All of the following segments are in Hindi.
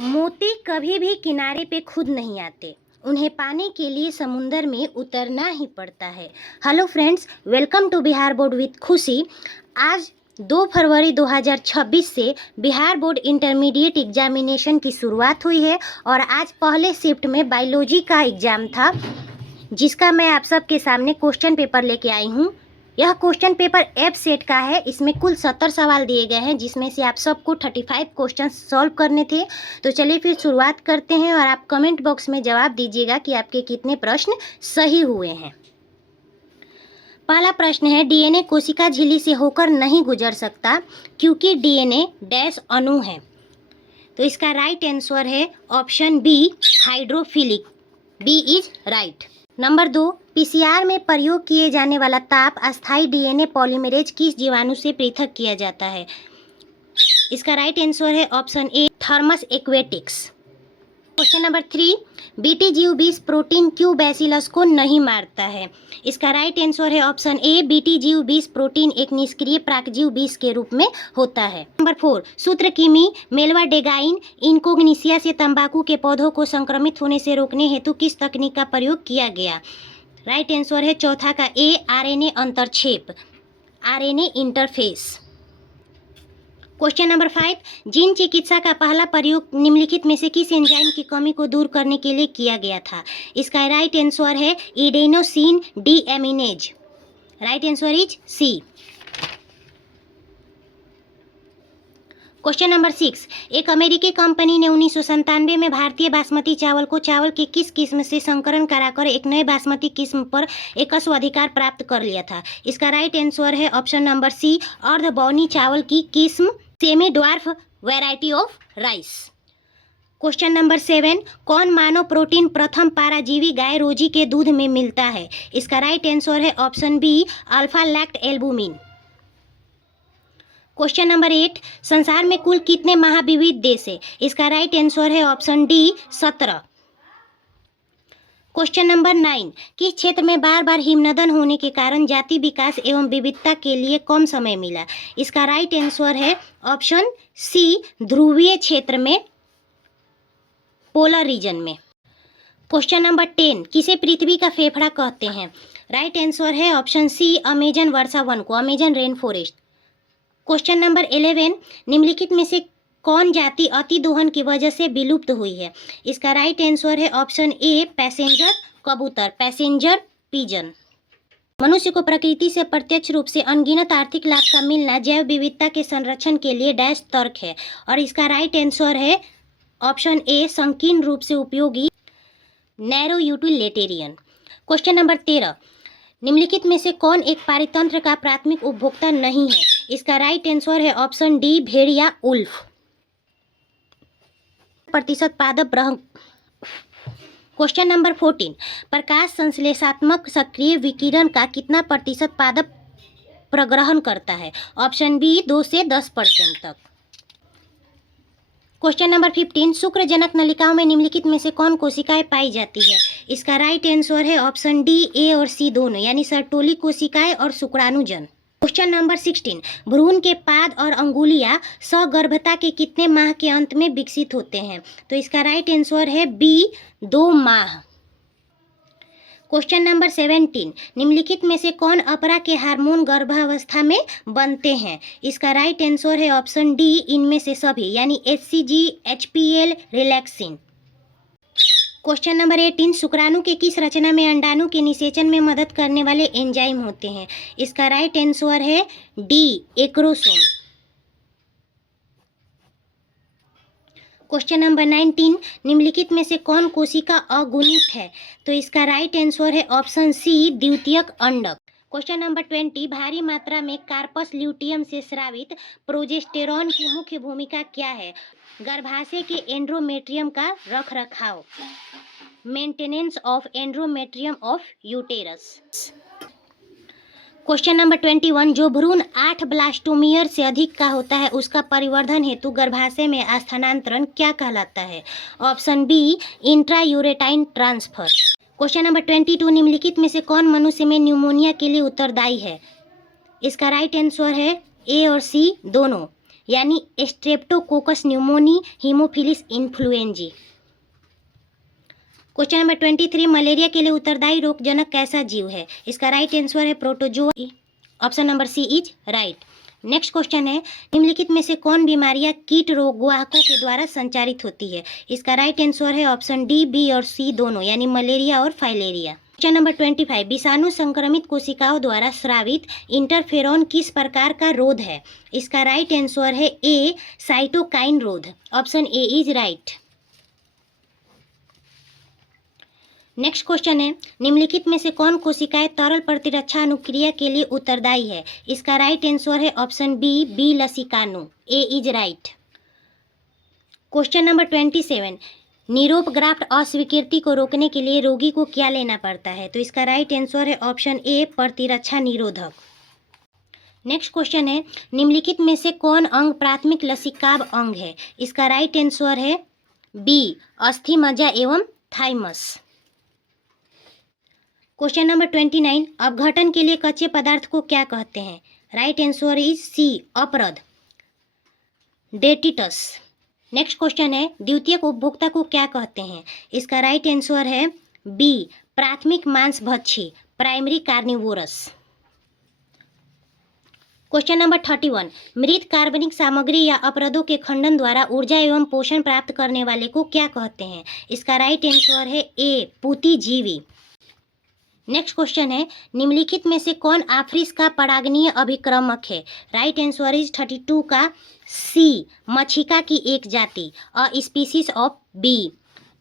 मोती कभी भी किनारे पे खुद नहीं आते, उन्हें पाने के लिए समुंदर में उतरना ही पड़ता है। Hello friends, welcome to Bihar board with Khushi. आज 2 फरवरी 2026 से बिहार बोर्ड इंटरमीडिएट एग्जामिनेशन की शुरुआत हुई है और आज पहले शिफ्ट में बायोलॉजी का एग्ज़ाम था, जिसका मैं आप सबके सामने क्वेश्चन पेपर लेके आई हूँ। यह क्वेश्चन पेपर एफ सेट का है। इसमें कुल 70 सवाल दिए गए हैं, जिसमें से आप सबको 35 क्वेश्चन सॉल्व करने थे। तो चलिए फिर शुरुआत करते हैं और आप कमेंट बॉक्स में जवाब दीजिएगा कि आपके कितने प्रश्न सही हुए हैं। पहला प्रश्न है, डीएनए कोशिका झिल्ली से होकर नहीं गुजर सकता क्योंकि डीएनए डैश अणु है। तो इसका राइट आंसर है option B, hydrophilic. B is right. Number 2, PCR में प्रयोग किए जाने वाला ताप अस्थायी डीएनए पॉलीमरेज किस जीवाणु से पृथक किया जाता है? इसका राइट आंसर है ऑप्शन ए, thermos aquatics. Question number 3, BT जीव 20 प्रोटीन क्यों बैसिलस को नहीं मारता है? इसका राइट आंसर है ऑप्शन ए, बीटी जीव 20 प्रोटीन एक निष्क्रिय प्राकजीव 20 के रूप में होता है। नंबर 4, सूत्रकृमि मेलवाडेगाइन इनकोग्निसिया से तंबाकू के पौधों को संक्रमित होने से रोकने हेतु किस तकनीक का प्रयोग किया गया? राइट आंसर है चौथा का ए, आरएनए अंतरक्षेप, आरएनए इंटरफेस। क्वेश्चन नंबर 5, जीन चिकित्सा का पहला प्रयोग निम्नलिखित में से किस एंजाइम की कमी को दूर करने के लिए किया गया था? इसका राइट आंसर है adenosine deaminase. Right answer is C. Question number 6, एक अमेरिकी कंपनी ने 1997 में भारतीय बासमती चावल को चावल की किस किस्म से संकरण कराकर एक नए बासमती किस्म पर एक स्वाधिकार प्राप्त कर लिया था? इसका राइट आंसर है ऑप्शन नंबर सी, अर्धबौनी चावल की किस्म, semi dwarf variety of rice. Question number 7, कौन मानव प्रोटीन प्रथम पाराजीवी गाय रोजी के दूध में मिलता है? इसका राइट आंसर है option B, alpha lactalbumin. Question number 8, संसार में कुल कितने महाविविध देश है? इसका राइट आंसर है ऑप्शन डी, 17। क्वेश्चन नंबर 9, किस क्षेत्र में बार बार हिमनदन होने के कारण जाति विकास एवं विविधता के लिए कम समय मिला? इसका राइट आंसर है ऑप्शन सी, ध्रुवीय क्षेत्र में, पोलर रीजन में। क्वेश्चन नंबर 10, किसे पृथ्वी का फेफड़ा कहते हैं? राइट आंसर है ऑप्शन सी, अमेजन वर्षा वन को, Amazon rain forest. Question number 11, निम्नलिखित में से कौन जाति अतिदोहन की वजह से विलुप्त हुई है? इसका राइट आंसर है ऑप्शन ए, पैसेंजर कबूतर, पैसेंजर पिजन। मनुष्य को प्रकृति से प्रत्यक्ष रूप से अनगिनत आर्थिक लाभ का मिलना जैव विविधता के संरक्षण के लिए डैश तर्क है, और इसका राइट आंसर है ऑप्शन ए, संकीर्ण रूप से उपयोगी, नैरो यूटिलिटेरियन। क्वेश्चन नंबर 13, निम्नलिखित में से कौन एक पारितंत्र का प्राथमिक उपभोक्ता नहीं है? इसका राइट आंसर है ऑप्शन डी, भेड़िया उल्फ। प्रतिशत पादप ग्रहण। क्वेश्चन नंबर 14, प्रकाश संश्लेषात्मक सक्रिय विकिरण का कितना प्रतिशत पादप प्रग्रहण करता है? ऑप्शन बी, 2 से 10% तक। क्वेश्चन नंबर 15, शुक्रजनक नलिकाओं में निम्नलिखित में से कौन कोशिकाएं पाई जाती है? इसका राइट आंसर है ऑप्शन डी, ए और सी दोनों, यानी सर्टोली कोशिकाएं और शुक्राणुजन। क्वेश्चन नंबर 16, भ्रूण के पाद और अंगुलियां सगर्भता के कितने माह के अंत में विकसित होते हैं? तो इसका राइट आंसर है बी, 2 माह। क्वेश्चन नंबर 17, निम्नलिखित में से कौन अपरा के हार्मोन गर्भावस्था में बनते हैं? इसका राइट आंसर है ऑप्शन डी, इनमें से सभी, यानी HCG, HPL, relaxin. Question number 18, शुक्राणु के किस रचना में अंडाणु के निषेचन में मदद करने वाले एंजाइम होते हैं? इसका राइट आंसर है डी, एक्रोसोम। क्वेश्चन नंबर 19, निम्नलिखित में से कौन कोशिका अगुणित है? तो इसका राइट आंसर है ऑप्शन सी, द्वितीयक अंडक। क्वेश्चन नंबर 20, भारी मात्रा में कार्पस ल्यूटियम से स्रावित प्रोजेस्टेरॉन की मुख्य भूमिका क्या है? गर्भाशय के एंड्रोमेट्रियम का रखरखाव, maintenance of endometrium of uterus. Question number 21, जो भ्रूण 8 ब्लास्टोमियर से अधिक का होता है उसका परिवर्धन हेतु गर्भाशय में स्थानांतरण क्या कहलाता है? Option B, intrauterine transfer. Question number 22, निम्नलिखित में से कौन मनुष्य में न्यूमोनिया के लिए उत्तरदायी है? इसका राइट आंसर है ए और सी दोनों, यानी streptococcus pneumoniae haemophilus influenzae. Question number 23, malaria के लिए उत्तरदायी रोगजनक कैसा जीव है? इसका राइट आंसर है protozoa. Option number C is right. Next question है, निम्नलिखित में से कौन बीमारियां कीट रोगवाहकों के द्वारा संचारित होती है? इसका राइट आंसर है ऑप्शन डी, बी और सी दोनों, यानी मलेरिया और फाइलेरिया। क्वेश्चन नंबर 25, विषाणु संक्रमित कोशिकाओं द्वारा स्रावित इंटरफेरॉन किस प्रकार का रोध है? इसका राइट आंसर है ए, साइटोकाइन रोध। Option A is right. Next question है, निम्नलिखित में से कौन कोशिकाएं तरल प्रतिरक्षा अनुक्रिया के लिए उत्तरदायी है? इसका राइट आंसर है ऑप्शन बी, बी लसिकानु। A is right. Question number 27, नीरोप ग्राफ्ट अस्वीकृति को रोकने के लिए रोगी को क्या लेना पड़ता है? तो इसका राइट आंसर है ऑप्शन ए, प्रतिरक्षा निरोधक। नेक्स्ट क्वेश्चन है, निम्नलिखित में से कौन अंग प्राथमिक लसिकाव अंग है? इसका राइट आंसर है बी, अस्थि मज्जा एवं थाइमस। क्वेश्चन नंबर 29, अपघटन के लिए कच्चे पदार्थ को क्या कहते हैं? राइट आंसर इज सी, अपरद, डेटिटस। नेक्स्ट क्वेश्चन है, द्वितीयक उपभोक्ता को क्या कहते हैं? इसका राइट आंसर है बी, प्राथमिक मांसभक्षी, प्राइमरी कार्निवोरस। क्वेश्चन नंबर 31, मृत कार्बनिक सामग्री या अपरदों के खंडन द्वारा ऊर्जा एवं पोषण प्राप्त करने वाले को क्या कहते हैं? इसका राइट आंसर है ए, पूतिजीवी। नेक्स्ट क्वेश्चन है, निम्नलिखित में से कौन आफ्रिस का परागनीय अभिक्रमक है? राइट आंसर इज 32 का सी, मछिका की एक जाति, a species of B.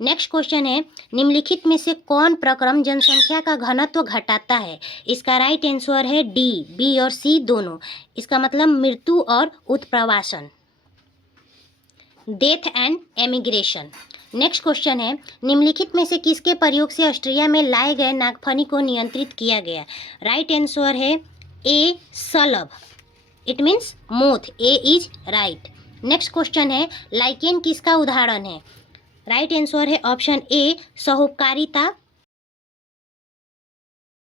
Next question है, निम्नलिखित में से कौन प्रक्रम जनसंख्या का घनत्व घटाता है? इसका राइट आंसर है डी, बी और सी दोनों। इसका मतलब मृत्यु और उत्प्रवासन, death and emigration. Next question है, निम्नलिखित में से किसके प्रयोग से ऑस्ट्रिया में लाए गए नागफनी को नियंत्रित किया गया? राइट आंसर है ए, सलब, it means moth. A is right. Next question है, लाइकेन किसका उदाहरण है? राइट आंसर है ऑप्शन ए, सहोपकारिता।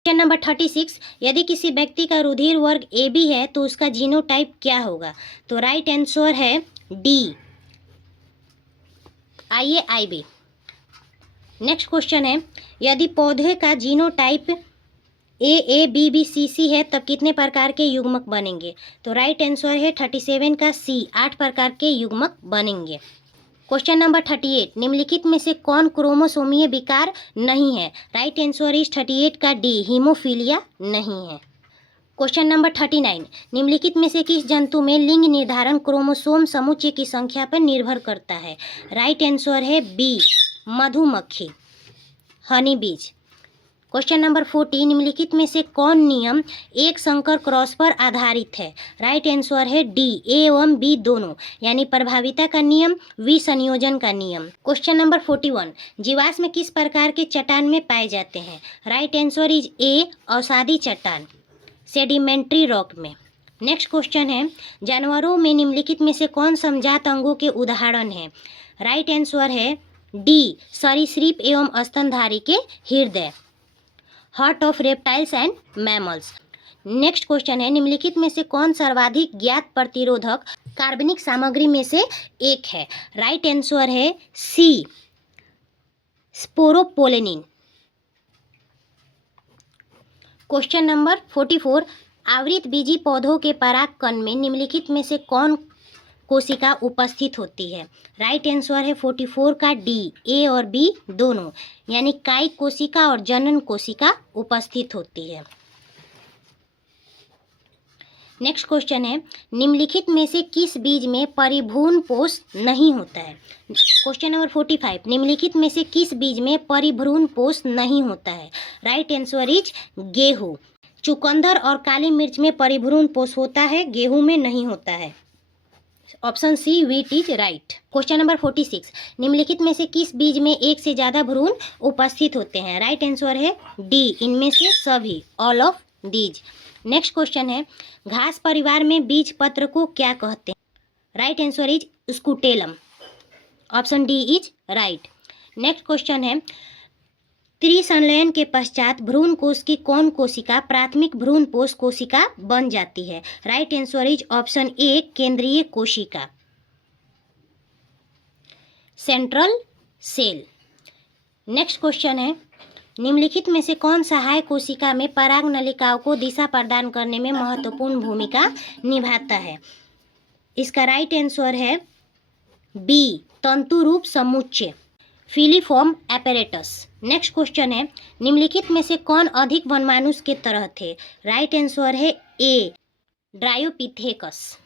क्वेश्चन नंबर 36, यदि किसी व्यक्ति का रुधिर वर्ग ए बी है तो उसका जीनोटाइप क्या होगा? तो राइट आंसर है डी, IAIB। नेक्स्ट क्वेश्चन है, यदि पौधे का जीनोटाइप AABBCC है तब कितने प्रकार के युग्मक बनेंगे? तो राइट आंसर है 37 का सी, 8 प्रकार के युग्मक बनेंगे। क्वेश्चन नंबर 38, निम्नलिखित में से कौन क्रोमोसोमीय विकार नहीं है? राइट आंसर इज 38 का डी, हीमोफीलिया नहीं है। क्वेश्चन नंबर 39, निम्नलिखित में से किस जंतु में लिंग निर्धारण क्रोमोसोम समुच्चय की संख्या पर निर्भर करता है? राइट आंसर है बी, मधुमक्खी, हनी बीज। क्वेश्चन नंबर 40, निम्नलिखित में से कौन नियम एक संकर क्रॉस पर आधारित है? राइट आंसर है डी, ए एवं बी दोनों, यानी प्रभाविता का नियम, विसंयोजन का नियम। क्वेश्चन नंबर 41, जीवाश्म किस प्रकार के चट्टान में पाए जाते हैं? राइट आंसर इज ए, औषधि चट्टान, सेडिमेंट्री रॉक में। नेक्स्ट क्वेश्चन है, जानवरों में निम्नलिखित में से कौन समजात अंगों के उदाहरण है? राइट आंसर है डी, सरीसृप एवं स्तनधारी के हृदय, heart of reptiles and mammals. Next question है, निम्नलिखित में से कौन सर्वाधिक ज्ञात प्रतिरोधक कार्बनिक सामग्री में से एक है? राइट आंसर है सी, स्पोरोपोलेनिन। क्वेश्चन नंबर 44, आवृत बीजी पौधों के परागकण में निम्नलिखित में से कौन कोशिका उपस्थित होती है? राइट आंसर है 44 का डी, ए और बी दोनों, यानी कायिक कोशिका और जनन कोशिका उपस्थित होती है। नेक्स्ट क्वेश्चन है, निम्नलिखित में से किस बीज में परिभ्रूण पोष नहीं होता है? क्वेश्चन नंबर 45, निम्नलिखित में से किस बीज में परिभ्रूण पोष नहीं होता है? राइट आंसर इज गेहूं। चुकंदर और काली मिर्च में परिभ्रूण पोष होता है, गेहूं में नहीं होता है। Option C, wheat is right. Question number 46, निम्नलिखित में से किस बीज में एक से ज्यादा भ्रूण उपस्थित होते हैं? राइट आंसर है डी, इनमें से सभी, all of these. Next question है, घास परिवार में बीज पत्र को क्या कहते हैं? Right answer is scutellum, option D is right. Next question है, त्रिसंलयन के पश्चात भ्रूण कोश की कौन कोशिका प्राथमिक भ्रूण पोष कोशिका बन जाती है? राइट आंसर इज ऑप्शन ए, केंद्रीय कोशिका, सेंट्रल सेल। नेक्स्ट क्वेश्चन है, निम्नलिखित में से कौन सहायक कोशिका में पराग नलिकाओं को दिशा प्रदान करने में महत्वपूर्ण भूमिका निभाता है? इसका राइट आंसर है बी, तंतु रूप समुच्चय, फिलीफॉर्म एपेरेटस। नेक्स्ट क्वेश्चन है, निम्नलिखित में से कौन अधिक वनमानुष के तरह थे? राइट आंसर है ए, ड्रायोपिथेकस।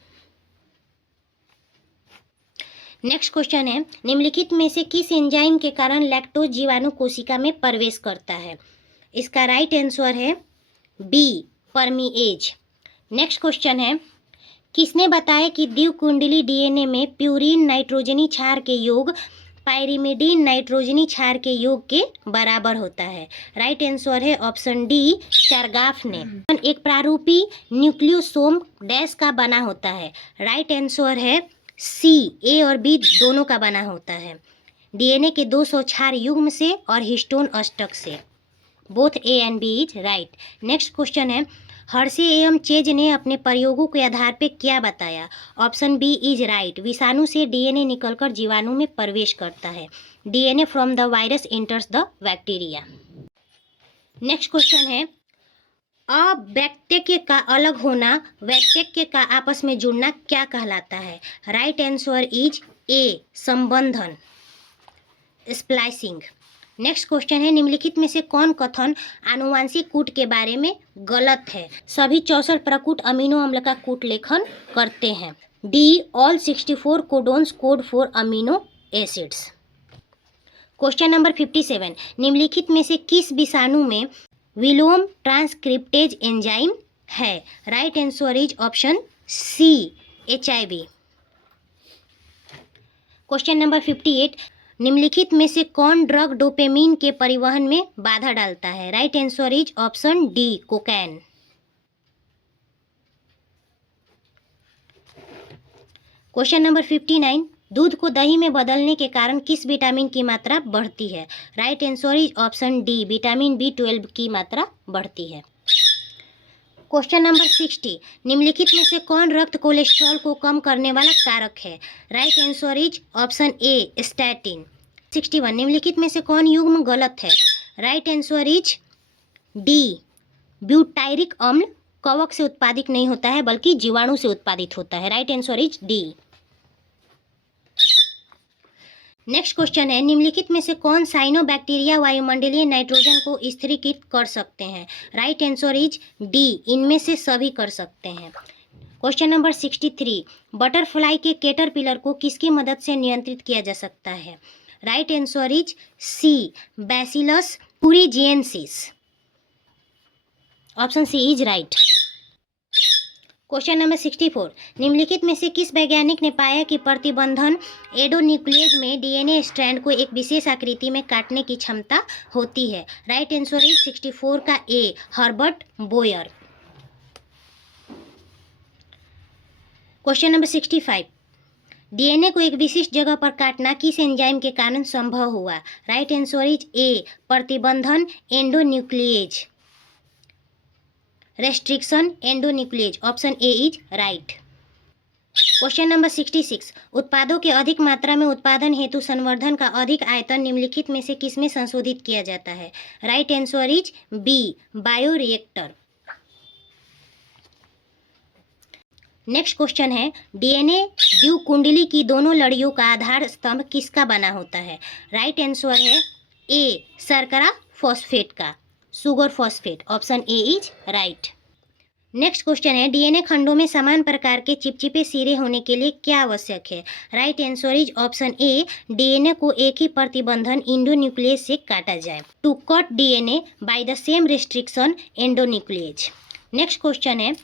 नेक्स्ट क्वेश्चन है, निम्नलिखित में से किस एंजाइम के कारण लैक्टोज जीवाणु कोशिका में प्रवेश करता है? इसका राइट आंसर है बी, परमीएज। नेक्स्ट क्वेश्चन है, किसने बताया कि द्विकुंडली डीएनए में प्यूरीन नाइट्रोजनी क्षार के योग पाइरिमिडीन नाइट्रोजनी क्षार के योग के बराबर होता है? राइट आंसर है ऑप्शन डी, चारगाफ ने। एक प्रारूपी न्यूक्लियोसोम डैश का बना होता है? राइट आंसर है सी, ए और बी दोनों का बना होता है। डीएनए के 200 क्षार युग्म से और हिस्टोन अष्टक से। Both A and B is right. Next question है, हर्षे एवं चेज ने अपने प्रयोगों के आधार पर क्या बताया? ऑप्शन बी इज राइट, विषाणु से डीएनए निकलकर जीवाणु में प्रवेश करता है। DNA from the virus enters the bacteria. Next question है, अवैक्तक का अलग होना, वैक्तक का आपस में जुड़ना क्या कहलाता है? राइट आंसर इज ए, संबंधन, स्प्लाइसिंग। नेक्स्ट क्वेश्चन है, निम्नलिखित में से कौन कथन आनुवांशिक कूट के बारे में गलत है? सभी 64 प्रकूट अमीनो अम्ल का कूट लेखन करते हैं। D, all 64 codons code for amino acids. Question number 57, निम्नलिखित में से किस विषाणु में विलोम ट्रांसक्रिप्टेज एंजाइम है? Right answer is option C, HIV। Question number 58, निम्नलिखित में से कौन ड्रग डोपामिन के परिवहन में बाधा डालता है? Right answer is option D, cocaine. Question number 59, दूध को दही में बदलने के कारण किस विटामिन की मात्रा बढ़ती है? Right answer is option D, vitamin B12 की मात्रा बढ़ती है। क्वेश्चन नंबर 60, निम्नलिखित में से कौन रक्त कोलेस्ट्रॉल को कम करने वाला कारक है? Right answer is option A, statin. 61, निम्नलिखित में से कौन युग्म गलत है? Right answer is D, butyric अम्ल कवक से उत्पादित नहीं होता है बल्कि जीवाणु से उत्पादित होता है। Right answer is D. Next question है, निम्नलिखित में से कौन साइनोबैक्टीरिया वायुमंडलीय नाइट्रोजन को स्थिरीकृत कर सकते हैं? राइट आंसर इज डी, इनमें से सभी कर सकते हैं। क्वेश्चन नंबर 63, बटरफ्लाई के कैटरपिलर को किसकी मदद से नियंत्रित किया जा सकता है? Right answer is C, bacillus thuringiensis। Option C is right. Question number 64, निम्नलिखित में से किस वैज्ञानिक ने पाया कि प्रतिबंधन एंडोन्यूक्लियेज में डीएनए स्ट्रैंड को एक विशेष आकृति में काटने की क्षमता होती है? राइट आंसर इज 64 का A, Herbert Boyer. Question number 65, DNA को एक विशिष्ट जगह पर काटना किस एंजाइम के कारण संभव हुआ? राइट आंसर इज ए, प्रतिबंधन endonuclease, restriction endonuclease. Option A is right. Question number 66, उत्पादों के अधिक मात्रा में उत्पादन हेतु संवर्धन का अधिक आयतन निम्नलिखित में से किसमें संशोधित किया जाता है? Right answer is B, bioreactor. Next question है, डीएनए द्विकुंडली की दोनों लड़ियों का आधार स्तंभ किसका बना होता है? राइट आंसर है ए, शर्करा फॉस्फेट का, sugar phosphate. Option A is right. Next question है, डीएनए खंडों में समान प्रकार के चिपचिपे सिरे होने के लिए क्या आवश्यक है? Right answer is option A, DNA को एक ही प्रतिबंधन एंडोन्यूक्लियस से काटा जाए। To cut DNA by the same restriction endonuclease. Next question है,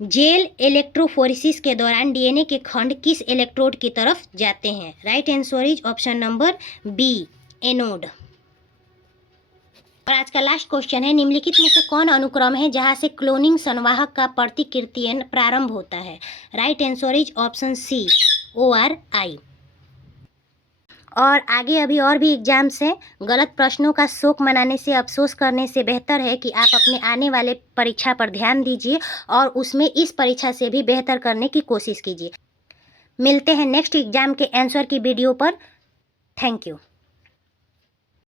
जेल इलेक्ट्रोफोरेसिस के दौरान डीएनए के खंड किस इलेक्ट्रोड की तरफ जाते हैं? Right answer is option number B, anode. और आज का लास्ट क्वेश्चन है, निम्नलिखित में से कौन अनुक्रम है जहां से क्लोनिंग संवाहक का प्रतिकृतियन प्रारंभ होता है? Right answer is option C, ORI। और आगे अभी और भी एग्ज़ाम्स हैं। गलत प्रश्नों का शोक मनाने से, अफसोस करने से बेहतर है कि आप अपने आने वाले परीक्षा पर ध्यान दीजिए और उसमें इस परीक्षा से भी बेहतर करने की कोशिश कीजिए। मिलते हैं नेक्स्ट एग्ज़ाम के आंसर की वीडियो पर। Thank you.